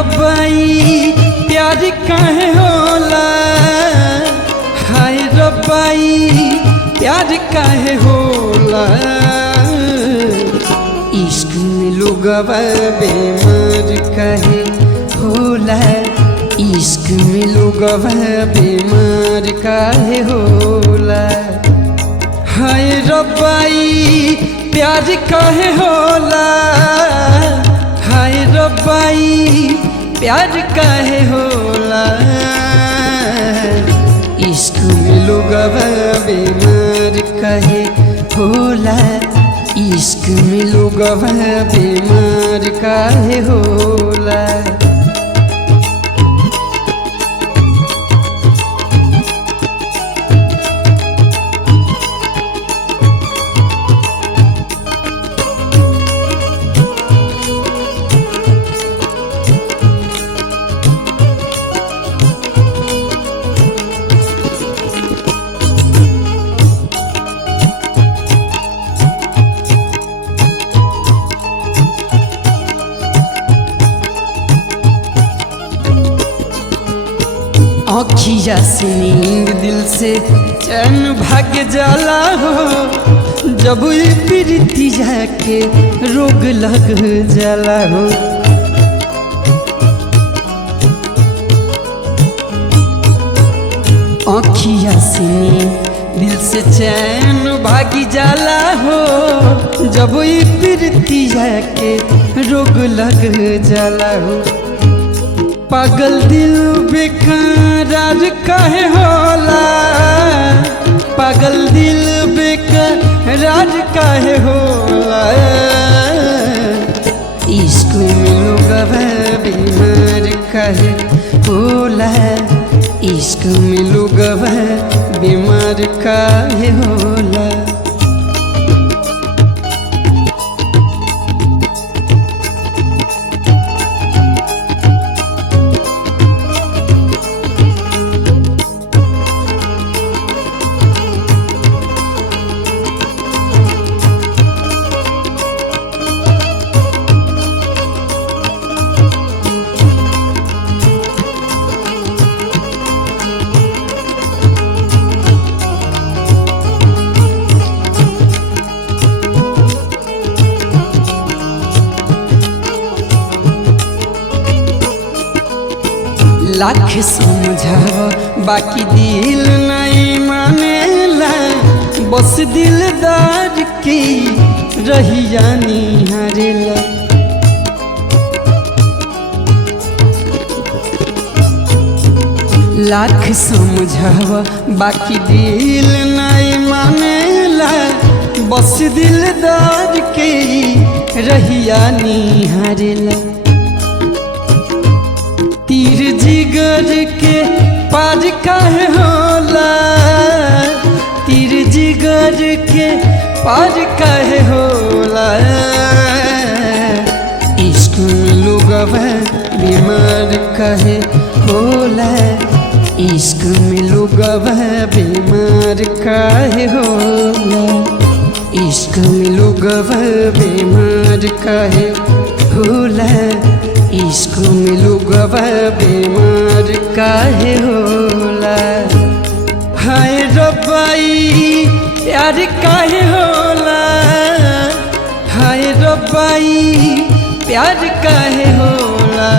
रब्बाई प्यार काहे होला, हाय रब्बाई प्यार काहे होला। इश्क में लोगवा बेमार काहे होला, इश्क में लोगवा बेमार काहे होला। हाय रब्बाई प्यार काहे होला, हाय रब्बाई प्यार काहे होला। इश्क में लोगवा बेमार काहे होला, इश्क में लोगवा बेमार काहे होला। अखिया से नींद दिल से चैन भाग जाला हो, जब ये प्रीति जाके रोग लग जाला हो। अखिया से नींद दिल से चैन भाग जाला हो, जब ये प्रीति जाके रोग लग जाला हो। पागल दिल बेकरार काहे होला, पागल दिल बेकरार काहे होला। इश्क में लोगवा बीमार काहे होला, इश्क में लोगवा बीमार काहे होला। लाख समझावा बाकी दिल नहीं मानेला, बस दिलदार की रहिया निहारेला। लाख समझावा बाकी दिल नहीं मानेला, बस दिलदार की रहिया निहारेला। तीर जिगर के पार काहे होला, तीर जिगर के पार काहे होला। इश्क में लोगवा बीमार काहे होला, इश्क में लोगवा बीमार काहे होला। इश्क में लोगवा बीमार काहे होला, इश्क में लोगवा बीमार काहे होला। हाय रब्बाई प्यार काहे होला, हाय रब्बाई प्यार काहे होला।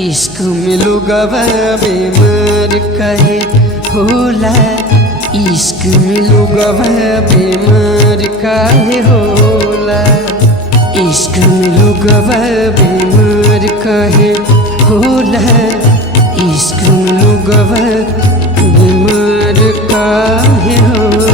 इश्क में लोगवा बीमार काहे होला, इश्क में लोगवा बीमार काहे होला। इश्क में लोगवा बीमार काहे होला, इश्क में लोगवा बीमार काहे होला।